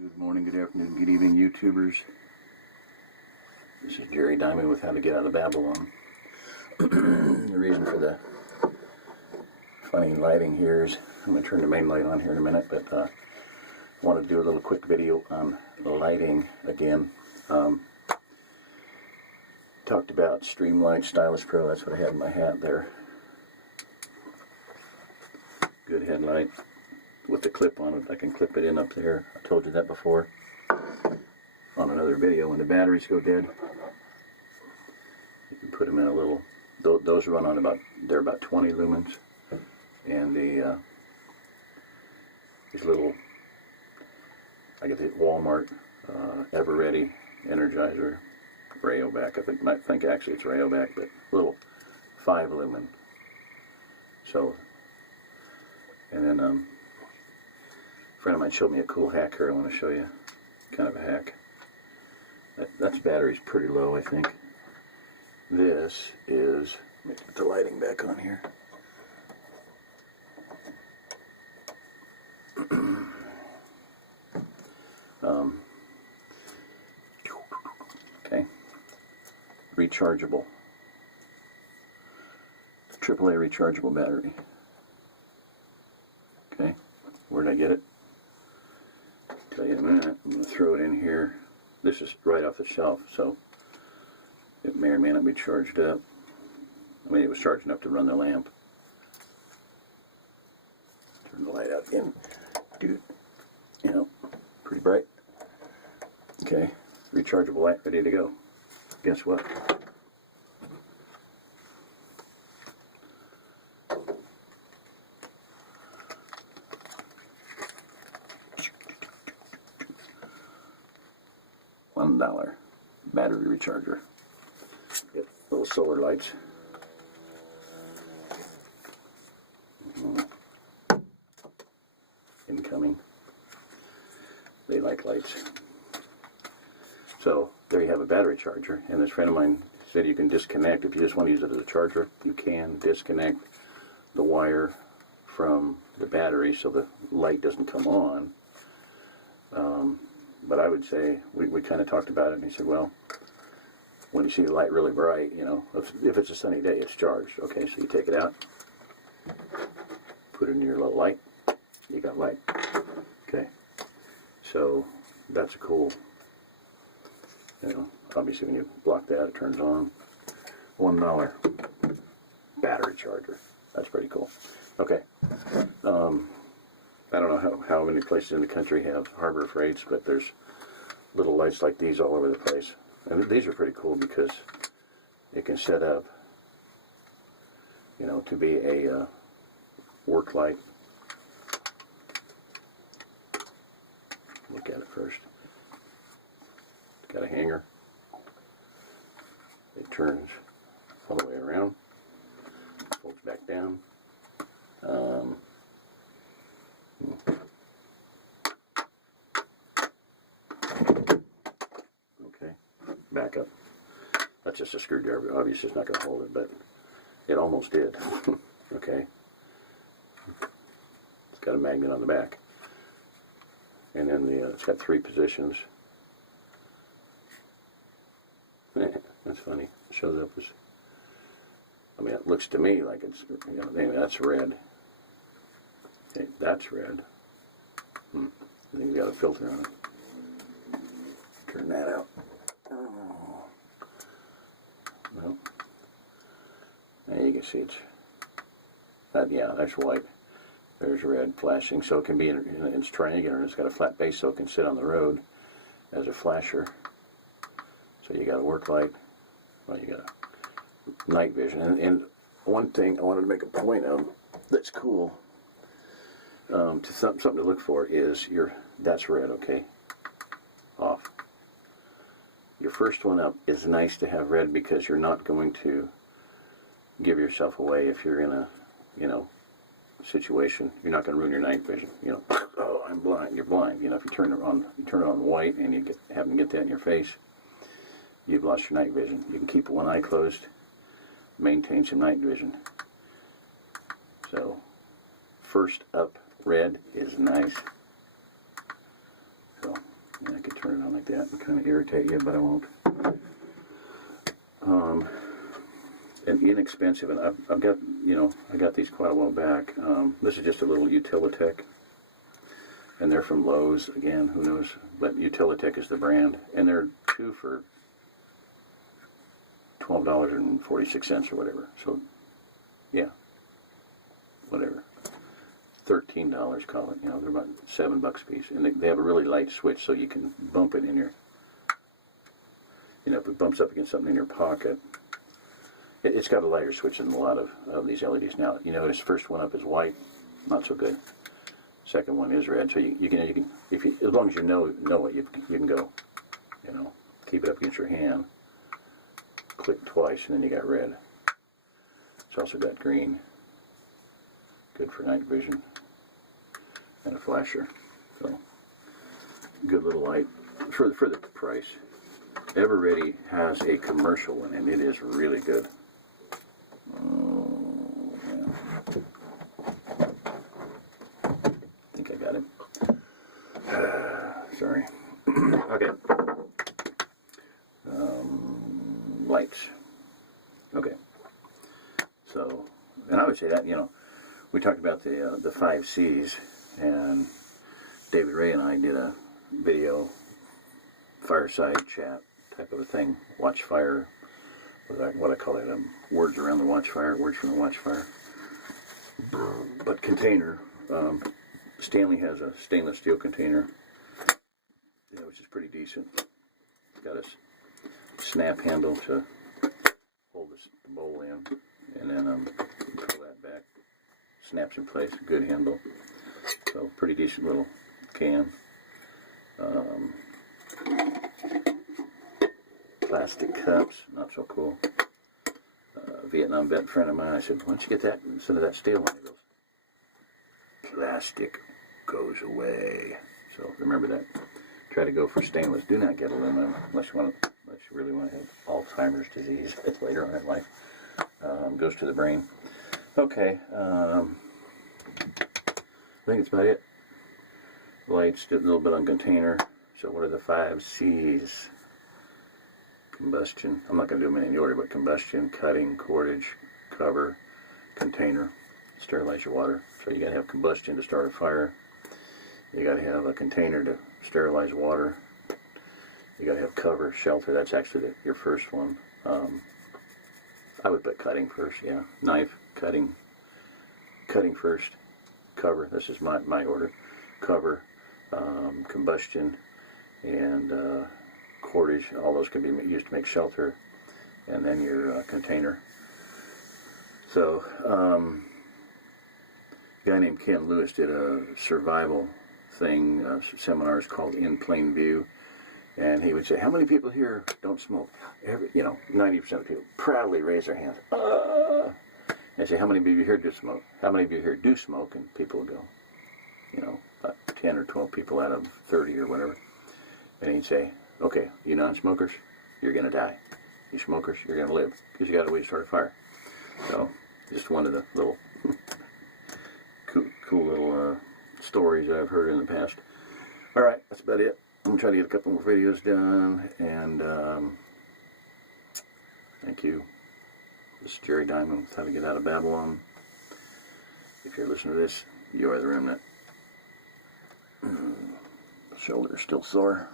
Good morning, good afternoon, good evening, YouTubers. This is Jerry Diamond with How to Get Out of Babylon. The reason for the funny lighting here is, I'm going to turn the main light on here in a minute, but I want to do a little quick video on the lighting again. Talked about Streamlight Stylus Pro, that's what I had in my hat there. Good headlight. With the clip on it, I can clip it in up there. I told you that before on another video. When the batteries go dead, you can put them in a little, those run on they're about 20 lumens, and these little, I get the Walmart Everready Energizer Rayovac. I think actually it's Rayovac, but little 5 lumen. So, and then a friend of mine showed me a cool hack here. I want to show you kind of a hack. That's battery's pretty low, I think. This is, let me put the lighting back on here. Okay, rechargeable, AAA rechargeable battery. Okay, where did I get it? Tell you in a minute. I'm going to throw it in here. This is right off the shelf, so it may or may not be charged up. I mean, it was charged enough to run the lamp. Turn the light out again. Dude, you know, pretty bright. Okay, rechargeable light ready to go. Guess what? $1 battery recharger. Get little solar lights. Incoming. They like lights. So there you have a battery charger, and this friend of mine said you can disconnect. If you just want to use it as a charger, you can disconnect the wire from the battery so the light doesn't come on. But I would say, we kind of talked about it, and he said, well, when you see the light really bright, you know, if it's a sunny day, it's charged. Okay, so you take it out, put it in your little light, you got light. Okay, so that's a cool, you know, obviously when you block that, it turns on. $1 battery charger. That's pretty cool. Okay. I don't know how many places in the country have Harbor Freights, but there's little lights like these all over the place. And these are pretty cool because it can set up, you know, to be a work light. Look at it first. It's got a hanger. It turns all the way around, folds back down. Okay, back up. That's just a screwdriver. Obviously it's not going to hold it, but it almost did. Okay. It's got a magnet on the back. And then it's got 3 positions. That's funny. It shows up as, I mean, it looks to me like it's, you know, anyway, that's red. Okay, that's red. I think it's got a filter on it. Turn that out. Oh. Well, there you can see it's, yeah, that's white. There's red flashing, so it can be it's triangular, and it's got a flat base, so it can sit on the road as a flasher. So you got a work light. Well, you got a night vision. And one thing I wanted to make a point of that's cool, something to look for is that's red. Okay, off. Your first one up is nice to have red because you're not going to give yourself away if you're in a, you know, situation. You're not going to ruin your night vision. You know, oh, I'm blind. You're blind. You know, if you turn it on white and you happen to get that in your face, you've lost your night vision. You can keep one eye closed, maintain some night vision. So, first up red is nice. So that and kind of irritate you, but I won't. And inexpensive, and I've got, I got these quite a while back. This is just a little Utilitech, and they're from Lowe's. Again, who knows? But Utilitech is the brand, and they're two for $12.46 or whatever. So, yeah, whatever. $13, call it. They're about $7 a piece, and they have a really light switch, so you can bump it in your. If it bumps up against something in your pocket. It's got a lighter switch than a lot of these LEDs now. This first one up is white, not so good. Second one is red, so you can if you, as long as you know it, you can go, keep it up against your hand, click twice, and then you got red. It's also got green, good for night vision, and a flasher. So good little light for the price. Everready has a commercial one, and it is really good. I think I got it. Sorry. Okay. Lights. Okay. So, and I would say that, we talked about the 5 C's, and David Ray and I did a video, fireside chat type of a thing, watch fire, what I call it, words around the watchfire, words from the watchfire. But container, Stanley has a stainless steel container, which is pretty decent. It's got a snap handle to hold the bowl in, and then pull that back, snaps in place, good handle. So pretty decent little can. Plastic cups, not so cool. Vietnam vet friend of mine, I said, why don't you get that instead of that steel one? He goes, plastic goes away. So remember that. Try to go for stainless. Do not get aluminum unless you really want to have Alzheimer's disease later on in life. Goes to the brain. Okay. I think that's about it. Lights, did a little bit on container. So what are the 5 C's? Combustion. I'm not going to do them in any order, but combustion, cutting, cordage, cover, container, sterilize your water. So you got to have combustion to start a fire. You got to have a container to sterilize water. You got to have cover, shelter. That's actually your first one. I would put cutting first. Yeah, knife, cutting first, cover. This is my order. Cover, combustion, and cordage. All those can be used to make shelter, and then your container. So, a guy named Ken Lewis did a survival thing, seminars called In Plain View, and he would say, how many people here don't smoke? 90% of people proudly raise their hands. And I'd say, how many of you here do smoke? How many of you here do smoke? And people would go, about 10 or 12 people out of 30 or whatever. And he'd say, okay, you non-smokers, you're going to die. You smokers, you're going to live, because you got a way to start a fire. So, just one of the little cool little stories I've heard in the past. All right, that's about it. I'm going to try to get a couple more videos done, and thank you. This is Jerry Diamond with How to Get Out of Babylon. If you're listening to this, you are the remnant. Shoulder's still sore.